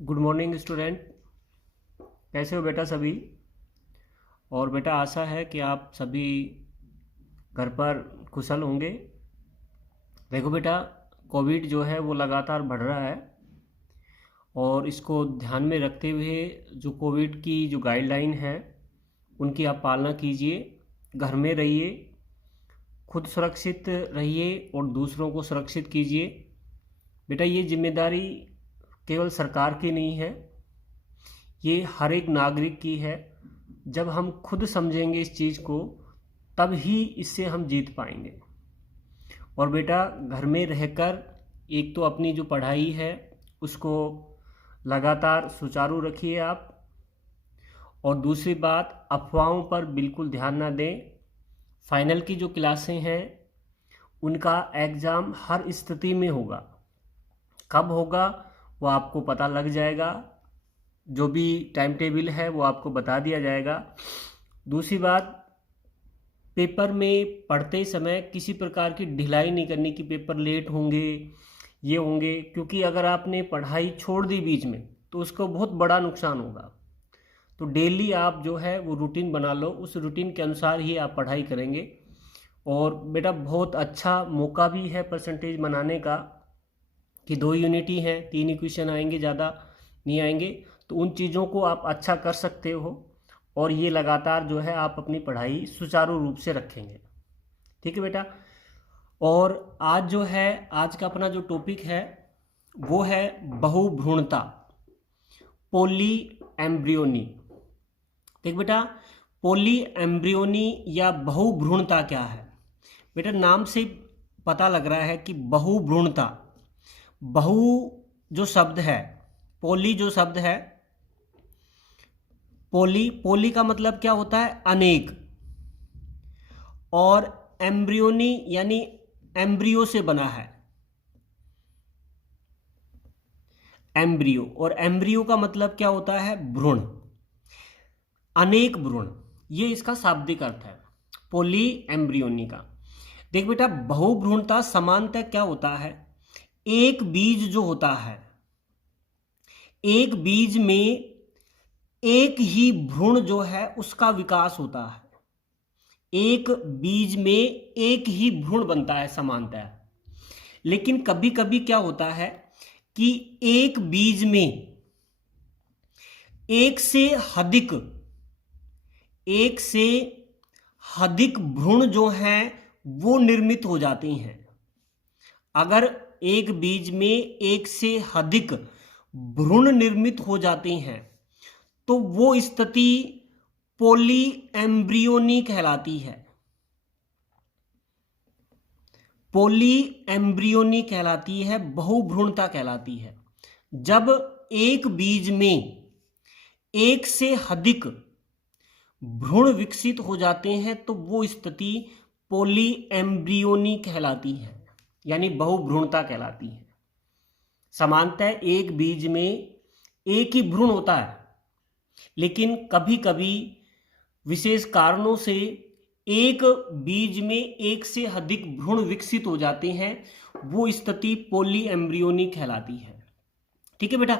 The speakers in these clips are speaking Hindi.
Good morning student. कैसे हो बेटा सभी? और बेटा आशा है कि आप सभी घर पर कुशल होंगे। देखो बेटा, कोविड जो है वो लगातार बढ़ रहा है और इसको ध्यान में रखते हुए जो कोविड की जो गाइडलाइन है उनकी आप पालना कीजिए। घर में रहिए, खुद सुरक्षित रहिए और दूसरों को सुरक्षित कीजिए। बेटा ये जिम्मेदारी केवल सरकार की नहीं है, ये हर एक नागरिक की है। जब हम खुद समझेंगे इस चीज़ को तब ही इससे हम जीत पाएंगे। और बेटा घर में रहकर एक तो अपनी जो पढ़ाई है उसको लगातार सुचारू रखिए आप, और दूसरी बात अफवाहों पर बिल्कुल ध्यान ना दें। फाइनल की जो क्लासें हैं उनका एग्ज़ाम हर स्थिति में होगा, कब होगा वो आपको पता लग जाएगा, जो भी टाइम टेबल है वो आपको बता दिया जाएगा। दूसरी बात, पेपर में पढ़ते समय किसी प्रकार की ढिलाई नहीं करनी कि पेपर लेट होंगे, ये होंगे, क्योंकि अगर आपने पढ़ाई छोड़ दी बीच में तो उसको बहुत बड़ा नुकसान होगा। तो डेली आप जो है वो रूटीन बना लो, उस रूटीन के अनुसार ही आप पढ़ाई करेंगे। और बेटा बहुत अच्छा मौका भी है परसेंटेज बनाने का कि 2 यूनिट ही हैं, 3 इक्वेशन आएंगे, ज़्यादा नहीं आएंगे। तो उन चीज़ों को आप अच्छा कर सकते हो और ये लगातार जो है आप अपनी पढ़ाई सुचारू रूप से रखेंगे। ठीक है बेटा। और आज जो है, आज का अपना जो टॉपिक है वो है बहुभ्रूणता, पोली एम्ब्रियोनी। देख बेटा, पोली एम्ब्रियोनी या बहुभ्रूणता क्या है? बेटा नाम से पता लग रहा है कि बहुभ्रूणता, बहु जो शब्द है, पोली जो शब्द है, पोली का मतलब क्या होता है? अनेक। और एम्ब्रियोनी यानी एम्ब्रियो से बना है, एम्ब्रियो। और एम्ब्रियो का मतलब क्या होता है? भ्रूण, अनेक भ्रूण, ये इसका शाब्दिक अर्थ है पोली एम्ब्रियोनी का। देख बेटा, बहुभ्रूणता समानतः क्या होता है? एक बीज जो होता है, एक बीज में एक ही भ्रूण जो है उसका विकास होता है। एक बीज में एक ही भ्रूण बनता है समानतः। लेकिन कभी कभी क्या होता है कि एक बीज में एक से अधिक भ्रूण जो हैं वो निर्मित हो जाते हैं। अगर एक बीज में एक से अधिक भ्रूण निर्मित हो जाते हैं तो वो स्थिति पोली एम्ब्रियोनी कहलाती है। पोली एम्ब्रियोनी कहलाती है, बहुभ्रूणता कहलाती है। जब एक बीज में एक से अधिक भ्रूण विकसित हो जाते हैं तो वो स्थिति पोली एम्ब्रियोनी कहलाती है, यानी बहुभ्रूणता कहलाती है। समानतः एक बीज में एक ही भ्रूण होता है, लेकिन कभी कभी विशेष कारणों से एक बीज में एक से अधिक भ्रूण विकसित हो जाते हैं, वो स्थिति पोली एम्ब्रियोनी कहलाती है। ठीक है बेटा।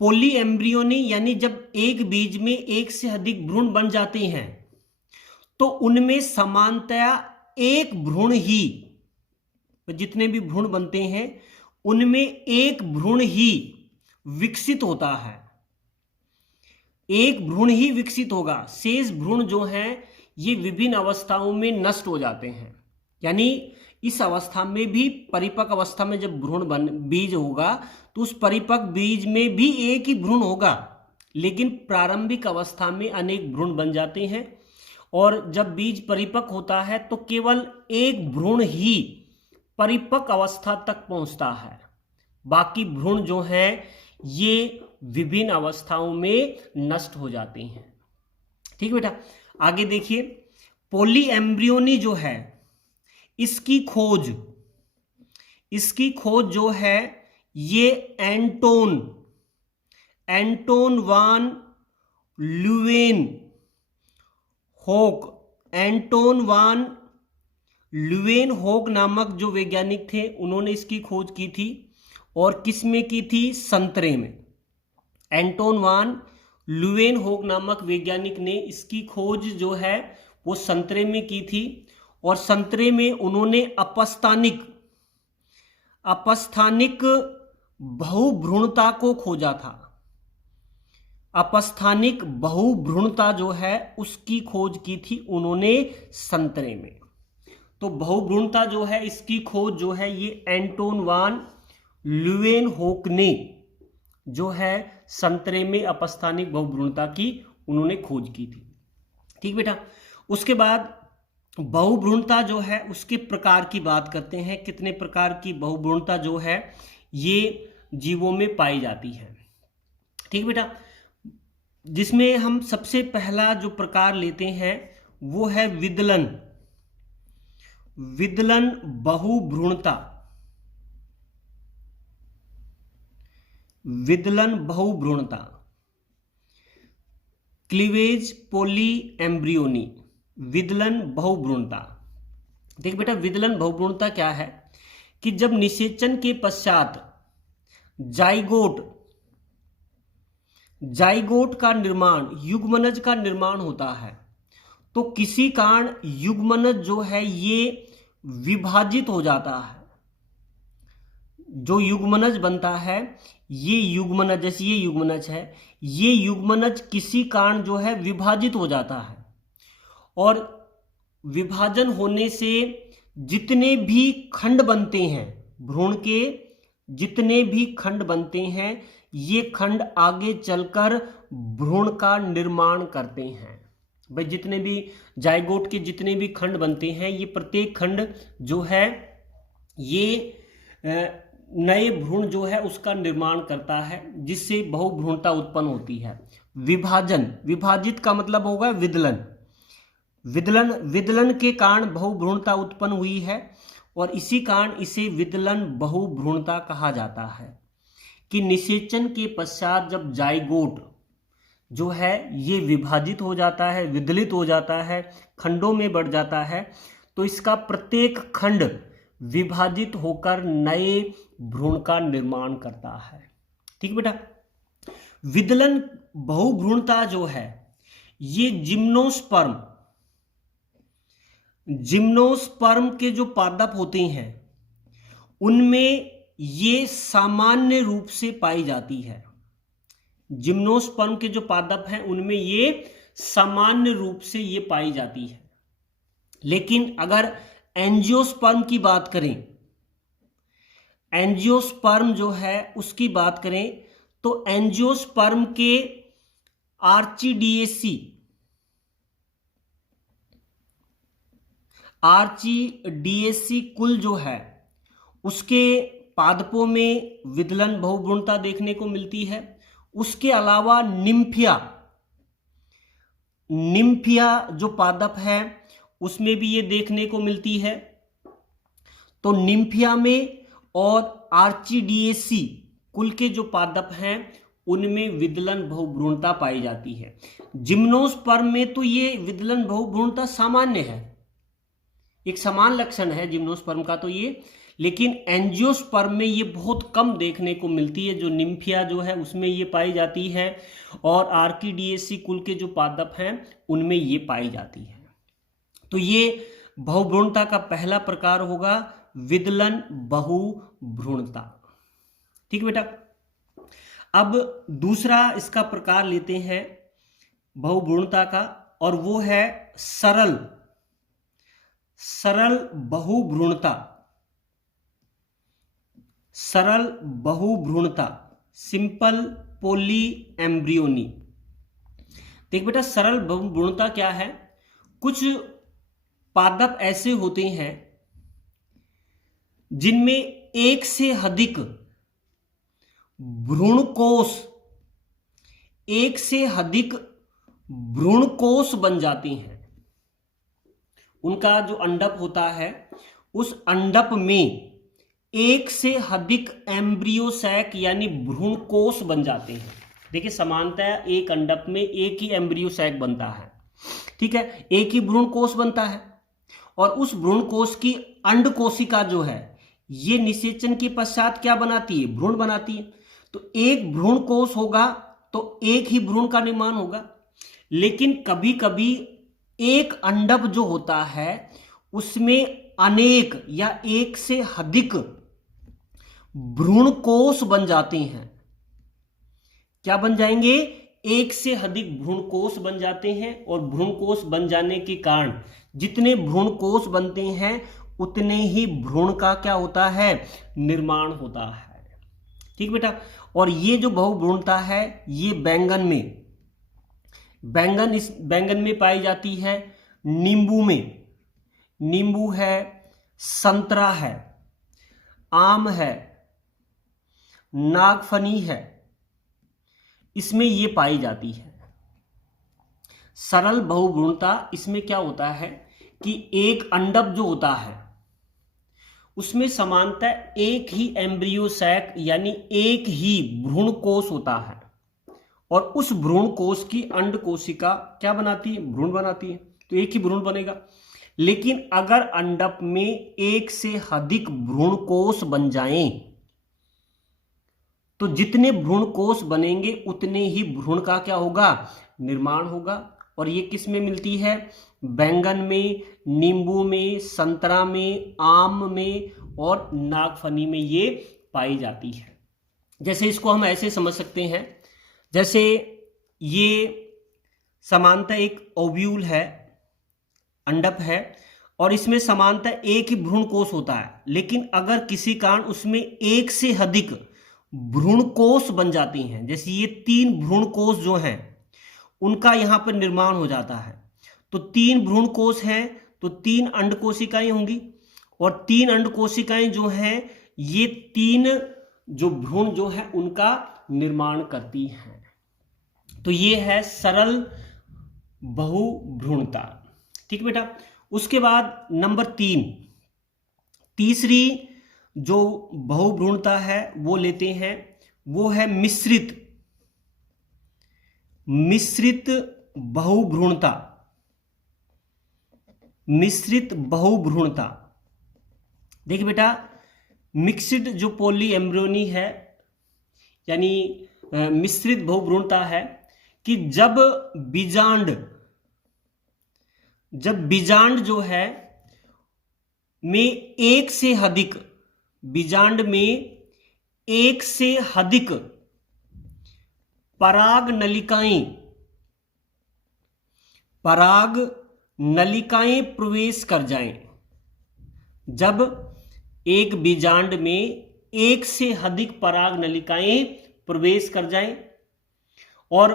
पोली एम्ब्रियोनी यानी जब एक बीज में एक से अधिक भ्रूण बन जाते हैं तो उनमें समानतया एक भ्रूण ही, जितने भी भ्रूण बनते हैं उनमें एक भ्रूण ही विकसित होता है, एक भ्रूण ही विकसित होगा। शेष भ्रूण जो हैं ये विभिन्न अवस्थाओं में नष्ट हो जाते हैं। यानी इस अवस्था में भी, परिपक्व अवस्था में जब बीज होगा तो उस परिपक्व बीज में भी एक ही भ्रूण होगा, लेकिन प्रारंभिक अवस्था में अनेक भ्रूण बन जाते हैं। और जब बीज परिपक्व होता है तो केवल एक भ्रूण ही परिपक्व अवस्था तक पहुंचता है, बाकी भ्रूण जो हैं ये विभिन्न अवस्थाओं में नष्ट हो जाते हैं। ठीक बेटा। आगे देखिए, पोली एम्ब्रियोनी जो है इसकी खोज जो है ये एंटोन वान ल्यूवेनहोक नामक जो वैज्ञानिक थे उन्होंने इसकी खोज की थी। और किस में की थी? संतरे में। एंटोन वान ल्यूवेनहोक नामक वैज्ञानिक ने इसकी खोज जो है वो संतरे में की थी, और संतरे में उन्होंने अपस्थानिक बहुभ्रूणता को खोजा था। अपस्थानिक बहुभ्रूणता जो है उसकी खोज की थी उन्होंने संतरे में। तो बहुभ्रूणता जो है इसकी खोज जो है ये एंटोन वान ल्यूवेनहोक ने जो है संतरे में अपस्थानिक बहुभ्रूणता की उन्होंने खोज की थी। ठीक बेटा, उसके बाद बहुभ्रूणता जो है उसके प्रकार की बात करते हैं। कितने प्रकार की बहुभ्रूणता जो है ये जीवों में पाई जाती है। ठीक बेटा, जिसमें हम सबसे पहला जो प्रकार लेते हैं वो है विदलन बहुभ्रूणता। विदलन बहुभ्रूणता, क्लीवेज पॉली एम्ब्रियोनी, विदलन बहुभ्रूणता। देख बेटा, विदलन बहुभ्रूणता क्या है कि जब निषेचन के पश्चात जाइगोट का निर्माण, युग्मनज का निर्माण होता है, तो किसी कारण युग्मनज जो है ये विभाजित हो जाता है। जो युग्मनज बनता है ये युग्मनज, जैसे ये युग्मनज है, ये युग्मनज किसी कारण जो है विभाजित हो जाता है, और विभाजन होने से जितने भी खंड बनते हैं, भ्रूण के जितने भी खंड बनते हैं, ये खंड आगे चलकर भ्रूण का निर्माण करते हैं। भाई जितने भी जाइगोट के जितने भी खंड बनते हैं, ये प्रत्येक खंड जो है ये नए भ्रूण जो है उसका निर्माण करता है, जिससे बहुभ्रूणता उत्पन्न होती है। विभाजित का मतलब होगा विदलन के कारण बहुभ्रूणता उत्पन्न हुई है, और इसी कारण इसे विदलन बहुभ्रूणता कहा जाता है कि निषेचन के पश्चात जब जाइगोट जो है ये विभाजित हो जाता है, विदलित हो जाता है, खंडों में बढ़ जाता है, तो इसका प्रत्येक खंड विभाजित होकर नए भ्रूण का निर्माण करता है। ठीक बेटा, विदलन बहुभ्रूणता जो है ये जिम्नोस्पर्म के जो पादप होते हैं उनमें ये सामान्य रूप से पाई जाती है। जिम्नोस्पर्म के जो पादप हैं उनमें ये सामान्य रूप से ये पाई जाती है। लेकिन अगर एंजियोस्पर्म की बात करें, एंजियोस्पर्म जो है उसकी बात करें, तो एंजियोस्पर्म के आर्चिडिएसी कुल जो है उसके पादपों में विदलन बहुभ्रूणता देखने को मिलती है। उसके अलावा निम्फिया जो पादप है उसमें भी ये देखने को मिलती है। तो निम्फिया में और आर्चिडिएसी कुल के जो पादप हैं उनमें विदलन बहुभ्रूणता पाई जाती है। जिम्नोस्पर्म में तो ये विदलन बहुभ्रूणता सामान्य है, एक समान लक्षण है जिम्नोस्पर्म का तो ये, लेकिन एंजियोस्पर्म में ये बहुत कम देखने को मिलती है। जो निम्फिया जो है उसमें ये पाई जाती है, और आर्किडिएसी कुल के जो पादप हैं उनमें ये पाई जाती है। तो ये बहुभ्रूणता का पहला प्रकार होगा विदलन बहुभ्रूणता। ठीक बेटा, अब दूसरा इसका प्रकार लेते हैं बहुभ्रूणता का, और वो है सरल बहुभ्रूणता, सिंपल पॉली एम्ब्रियोनी। देख बेटा, सरल बहुभ्रूणता क्या है? कुछ पादप ऐसे होते हैं जिनमें एक से अधिक भ्रूणकोश बन जाते हैं। उनका जो अंडप होता है उस अंडप में एक से अधिक एम्ब्रियो सैक यानी भ्रूणकोश बन जाते हैं। देखिए, समानतः एक अंडप में एक ही एम्ब्रियो सैक बनता है, ठीक है, एक ही भ्रूणकोश बनता है, और उस भ्रूणकोश की अंड कोशिका जो है ये निषेचन के पश्चात क्या बनाती है? भ्रूण बनाती है। तो एक भ्रूणकोश होगा तो एक ही भ्रूण का निर्माण होगा। लेकिन कभी कभी एक अंडक जो होता है उसमें अनेक या एक से अधिक भ्रूण कोष बन जाते हैं। क्या बन जाएंगे? एक से अधिक भ्रूण कोष बन जाते हैं। और भ्रूण कोष बन जाने के कारण जितने भ्रूण कोष बनते हैं उतने ही भ्रूण का क्या होता है? निर्माण होता है। ठीक बेटा। और ये जो बहुभ्रूणता है ये बैंगन में पाई जाती है, नींबू में, नींबू है, संतरा है, आम है, नागफनी है, इसमें ये पाई जाती है। सरल बहुभ्रूणता इसमें क्या होता है कि एक अंडक जो होता है उसमें सामान्यतः एक ही एम्ब्रियो सैक यानी एक ही भ्रूण कोष होता है और उस भ्रूण कोष की अंड कोशिका क्या बनाती है? भ्रूण बनाती है। तो एक ही भ्रूण बनेगा। लेकिन अगर अंडक में एक से अधिक भ्रूण कोष बन जाएं तो जितने भ्रूण कोष बनेंगे उतने ही भ्रूण का क्या होगा? निर्माण होगा। और ये किस में मिलती है? बैंगन में, नींबू में, संतरा में, आम में और नागफनी में ये पाई जाती है। जैसे इसको हम ऐसे समझ सकते हैं, जैसे ये समानतः एक ओव्यूल है, अंडक है, और इसमें समानतः एक ही भ्रूण कोष होता है। लेकिन अगर किसी कारण उसमें एक से अधिक भ्रूण कोष बन जाती हैं, जैसे ये 3 भ्रूण कोष जो हैं उनका यहां पर निर्माण हो जाता है, तो 3 भ्रूण कोष हैं तो 3 अंड कोशिकाएं होंगी और 3 अंड कोशिकाएं जो हैं ये 3 जो भ्रूण जो है उनका निर्माण करती हैं। तो ये है सरल बहुभ्रूणता। ठीक बेटा। उसके बाद नंबर 3, तीसरी जो बहुभ्रूणता है वो लेते हैं, वो है मिश्रित बहुभ्रूणता। मिश्रित बहुभ्रूणता देखिए बेटा, मिक्स्ड जो पॉली एम्ब्रियोनी है यानी मिश्रित बहुभ्रूणता है कि जब बीजांड जो है में एक से अधिक बीजांड में एक से अधिक पराग नलिकाएं प्रवेश कर जाएं। जब एक बीजांड में एक से अधिक पराग नलिकाएं प्रवेश कर जाएं और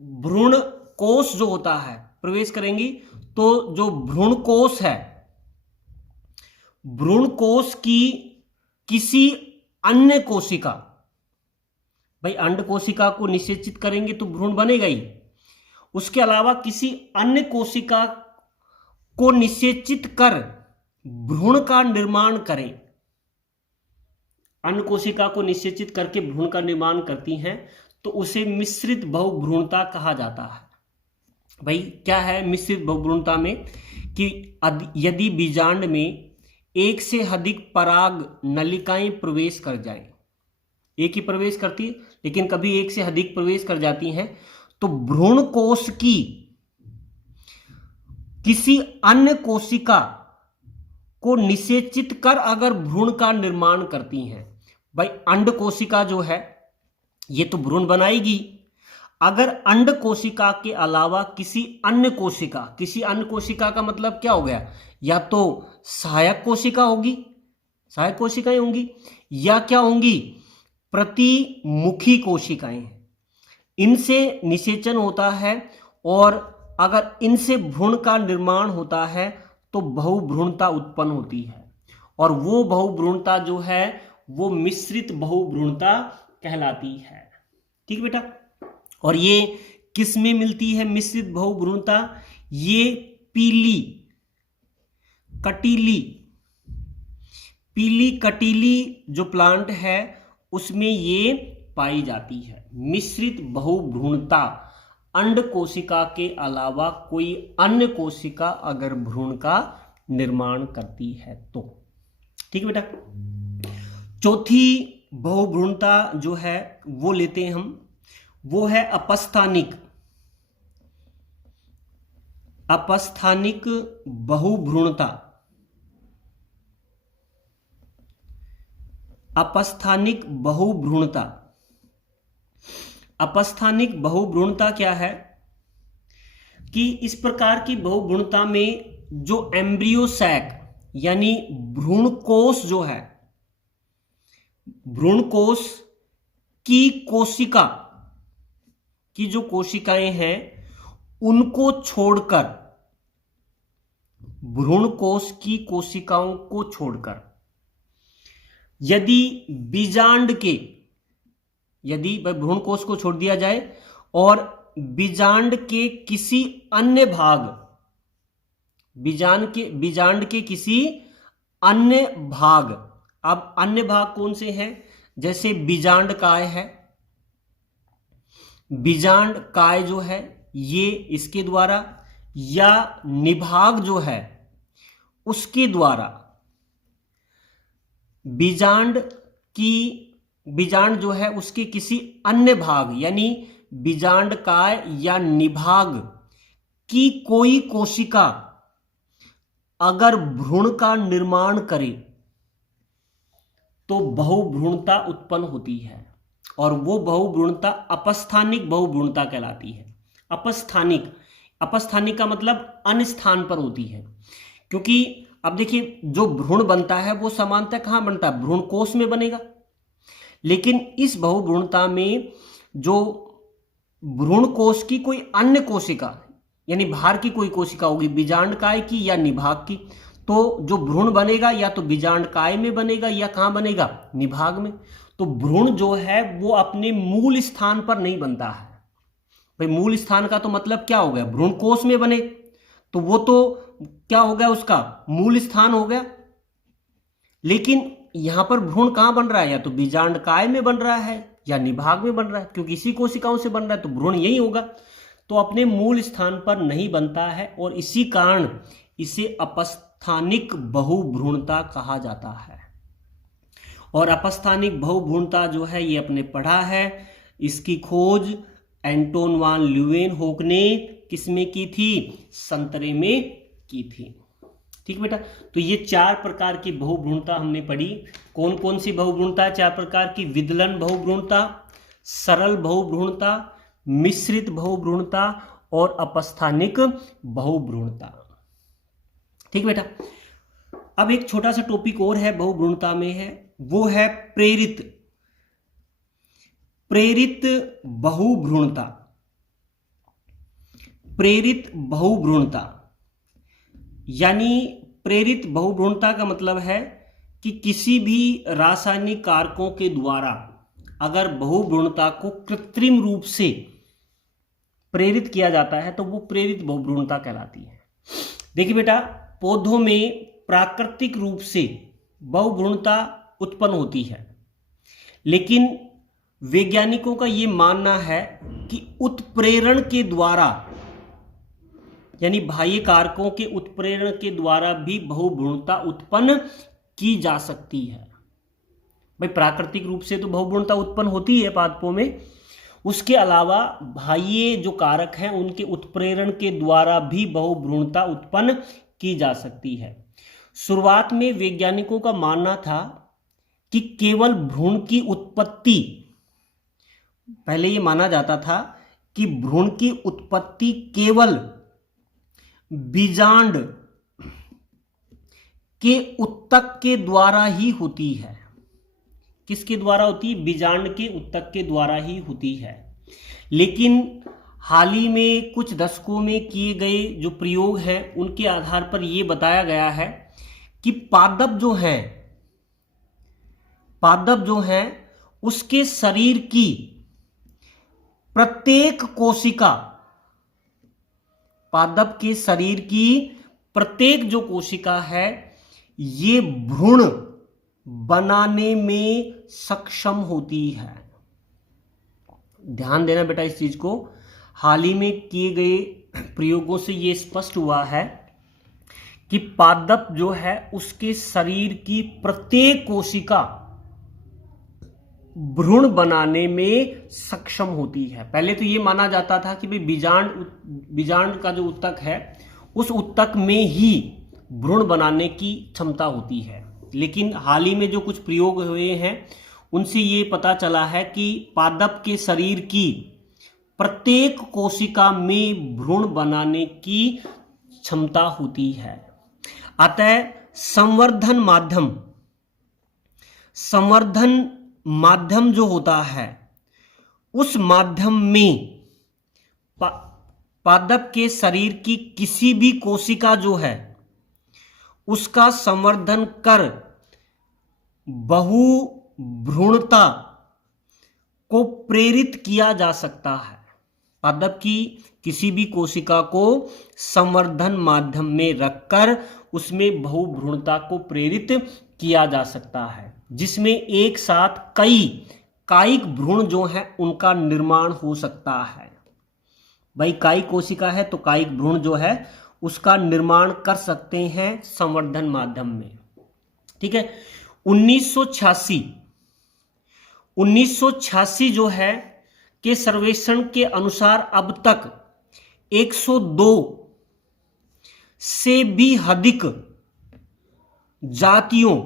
भ्रूण कोष जो होता है प्रवेश करेंगी, तो जो भ्रूण कोष है, भ्रूण कोष की किसी अन्य कोशिका, भाई अंड कोशिका को निषेचित करेंगे तो भ्रूण बनेगा ही, उसके अलावा किसी अन्य कोशिका को निषेचित कर भ्रूण का निर्माण करें। अन्य कोशिका को निषेचित करके भ्रूण का निर्माण करती हैं तो उसे मिश्रित बहुभ्रूणता कहा जाता है। भाई क्या है मिश्रित बहुभ्रूणता में कि यदि बीजांड में एक से अधिक पराग नलिकाएं प्रवेश कर जाएं, एक ही प्रवेश करती है लेकिन कभी एक से अधिक प्रवेश कर जाती हैं, तो भ्रूण कोष की किसी अन्य कोशिका को निषेचित कर अगर भ्रूण का निर्माण करती हैं। भाई अंड कोशिका जो है ये तो भ्रूण बनाएगी, अगर अंड कोशिका के अलावा किसी अन्य कोशिका का मतलब क्या हो गया? या तो सहायक कोशिका होगी, सहायक कोशिकाएं होंगी, या क्या होंगी? प्रतिमुखी कोशिकाएं। इनसे निषेचन होता है और अगर इनसे भ्रूण का निर्माण होता है तो बहुभ्रूणता उत्पन्न होती है और वो बहुभ्रूणता जो है वो मिश्रित बहुभ्रूणता कहलाती है। ठीक बेटा। और ये किस में मिलती है मिश्रित बहुभ्रूणता? ये पीली कटीली जो प्लांट है उसमें ये पाई जाती है। मिश्रित बहुभ्रूणता अंड कोशिका के अलावा कोई अन्य कोशिका अगर भ्रूण का निर्माण करती है तो। ठीक बेटा। चौथी बहुभ्रूणता जो है वो लेते हैं हम, वो है अपस्थानिक, अपस्थानिक बहुभ्रूणता। अपस्थानिक बहुभ्रूणता, अपस्थानिक बहुभ्रूणता क्या है कि इस प्रकार की बहुभ्रूणता में जो एम्ब्रियो सैक यानी भ्रूणकोश जो है, भ्रूणकोश की कोशिका की जो कोशिकाएं हैं उनको छोड़कर, भ्रूणकोश की कोशिकाओं को छोड़कर यदि बीजांड के, यदि भ्रूणकोश को छोड़ दिया जाए और बीजांड के किसी अन्य भाग, बीजांड के किसी अन्य भाग, अब अन्य भाग कौन से हैं, जैसे बीजांड काय है, बीजांड काय जो है ये इसके द्वारा, या निभाग जो है उसके द्वारा, बीजांड जो है उसके किसी अन्य भाग यानी बीजांड काय या निभाग की कोई कोशिका अगर भ्रूण का निर्माण करे तो बहुभ्रूणता उत्पन्न होती है, और वो बहुभ्रूणता अपस्थानिक बहुभ्रूणता कहलाती है। अपस्थानिक, अपस्थानिक का मतलब अन्य स्थान पर होती है, क्योंकि अब देखिए जो भ्रूण बनता है वो सामान्यतः कहां बनता है, भ्रूणकोश में बनेगा, लेकिन इस बहुभ्रूणता में जो भ्रूणकोश की कोई अन्य कोशिका यानी बाहर की कोई कोशिका होगी, बीजांडकाय की या निभाग की, तो जो भ्रूण बनेगा या तो बीजांडकाय में बनेगा या कहां बनेगा, निभाग में। तो भ्रूण जो है वो अपने मूल स्थान पर नहीं बनता है। भाई मूल स्थान का तो मतलब क्या हो गया, भ्रूणकोश में बने तो वो तो क्या हो गया, उसका मूल स्थान हो गया। लेकिन यहां पर भ्रूण कहां बन रहा है, या तो बीजांडकाय में बन रहा है या निभाग में बन रहा है, क्योंकि इसी कोशिकाओं से बन रहा है तो भ्रूण यही होगा, तो अपने मूल स्थान पर नहीं बनता है, और इसी कारण इसे अपस्थानिक बहुभ्रूणता कहा जाता है। और अपस्थानिक बहुभ्रूणता जो है ये अपने पढ़ा है, इसकी खोज एंटोन वान ल्यूवेनहोक ने किसमें की थी, संतरे में की थी। ठीक बेटा, तो ये 4 प्रकार की बहुभ्रूणता हमने पढ़ी। कौन कौन सी बहुभ्रूणता, 4 प्रकार की, विदलन बहुभ्रूणता, सरल बहुभ्रूणता, मिश्रित बहुभ्रूणता और अपस्थानिक बहुभ्रूणता। ठीक बेटा, अब एक छोटा सा टॉपिक और है बहुभ्रूणता में है, वो है प्रेरित बहुभ्रूणता। प्रेरित बहुभ्रूणता यानी प्रेरित बहुभ्रूणता का मतलब है कि किसी भी रासायनिक कारकों के द्वारा अगर बहुभ्रूणता को कृत्रिम रूप से प्रेरित किया जाता है तो वो प्रेरित बहुभ्रूणता कहलाती है। देखिए बेटा, पौधों में प्राकृतिक रूप से बहुभ्रूणता उत्पन्न होती है, लेकिन वैज्ञानिकों का ये मानना है कि उत्प्रेरण के द्वारा यानी बाह्य कारकों के उत्प्रेरण के द्वारा भी बहुभ्रूणता उत्पन्न की जा सकती है। भाई प्राकृतिक रूप से तो बहुभ्रूणता उत्पन्न होती है पादपों में, उसके अलावा बाह्य जो कारक हैं उनके उत्प्रेरण के द्वारा भी बहुभ्रूणता उत्पन्न की जा सकती है। शुरुआत में वैज्ञानिकों का मानना था कि केवल भ्रूण की उत्पत्ति, पहले ये माना जाता था कि भ्रूण की उत्पत्ति केवल बीजांड के उत्तक के द्वारा ही होती है। किसके द्वारा होती है, बीजांड के उत्तक के द्वारा ही होती है। लेकिन हाल ही में कुछ दशकों में किए गए जो प्रयोग हैं उनके आधार पर यह बताया गया है कि पादप जो हैं उसके शरीर की प्रत्येक कोशिका, पादप के शरीर की प्रत्येक जो कोशिका है ये भ्रूण बनाने में सक्षम होती है। ध्यान देना बेटा इस चीज को, हाल ही में किए गए प्रयोगों से यह स्पष्ट हुआ है कि पादप जो है उसके शरीर की प्रत्येक कोशिका भ्रूण बनाने में सक्षम होती है। पहले तो ये माना जाता था कि भाई बीजांड का जो उत्तक है उस उत्तक में ही भ्रूण बनाने की क्षमता होती है, लेकिन हाल ही में जो कुछ प्रयोग हुए हैं उनसे ये पता चला है कि पादप के शरीर की प्रत्येक कोशिका में भ्रूण बनाने की क्षमता होती है। अतः संवर्धन माध्यम जो होता है उस माध्यम में पादप के शरीर की किसी भी कोशिका जो है उसका संवर्धन कर बहुभ्रूणता को प्रेरित किया जा सकता है। पादप की किसी भी कोशिका को संवर्धन माध्यम में रखकर उसमें बहुभ्रूणता को प्रेरित किया जा सकता है, जिसमें एक साथ कई कायिक भ्रूण जो हैं उनका निर्माण हो सकता है। भाई कायिक कोशिका है तो कायिक भ्रूण जो है उसका निर्माण कर सकते हैं संवर्धन माध्यम में। ठीक है। 1986 जो है के सर्वेक्षण के अनुसार अब तक 102 से भी अधिक जातियों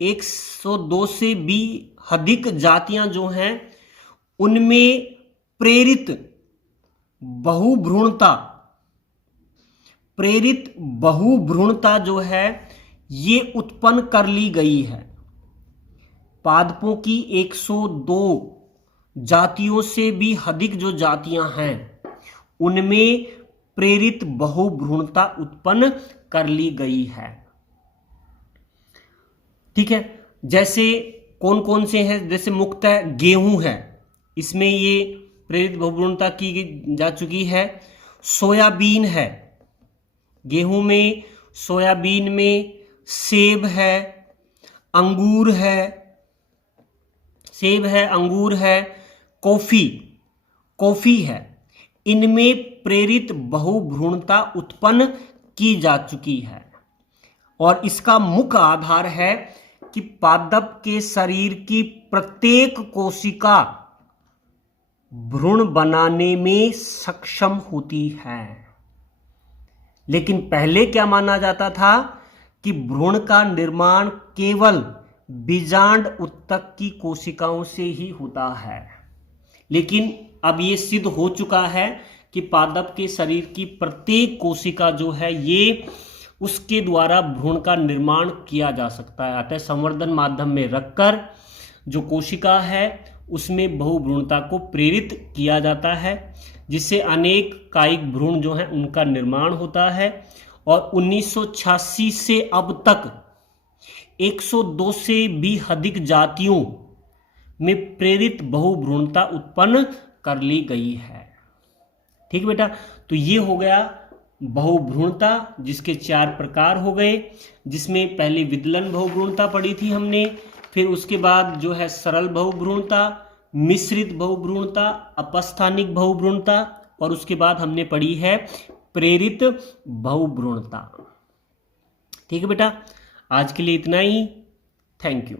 102 से भी अधिक जातियां जो हैं उनमें प्रेरित बहुभ्रूणता जो है ये उत्पन्न कर ली गई है। पादपों की 102 जातियों से भी अधिक जो जातियां हैं उनमें प्रेरित बहुभ्रूणता उत्पन्न कर ली गई है। ठीक है। जैसे कौन कौन से हैं, जैसे मुख्यतः गेहूं है, इसमें ये प्रेरित बहुभ्रूणता की जा चुकी है। सोयाबीन है, गेहूं में, सोयाबीन में, सेब है, अंगूर है, कॉफी है, इनमें प्रेरित बहुभ्रूणता उत्पन्न की जा चुकी है। और इसका मुख्य आधार है कि पादप के शरीर की प्रत्येक कोशिका भ्रूण बनाने में सक्षम होती है। लेकिन पहले क्या माना जाता था कि भ्रूण का निर्माण केवल बीजांड उत्तक की कोशिकाओं से ही होता है। लेकिन अब ये सिद्ध हो चुका है कि पादप के शरीर की प्रत्येक कोशिका जो है ये उसके द्वारा भ्रूण का निर्माण किया जा सकता है। अतः संवर्धन माध्यम में रखकर जो कोशिका है उसमें बहुभ्रूणता को प्रेरित किया जाता है, जिससे अनेक कायिक भ्रूण जो हैं उनका निर्माण होता है। और 1986 से अब तक 102 से भी अधिक जातियों में प्रेरित बहुभ्रूणता उत्पन्न कर ली गई है। ठीक बेटा, तो ये हो गया बहुभ्रूणता, जिसके 4 प्रकार हो गए, जिसमें पहले विदलन बहुभ्रूणता पढ़ी थी हमने, फिर उसके बाद जो है सरल बहुभ्रूणता, मिश्रित बहुभ्रूणता, अपस्थानिक बहुभ्रूणता, और उसके बाद हमने पढ़ी है प्रेरित बहुभ्रूणता। ठीक है बेटा, आज के लिए इतना ही। Thank you.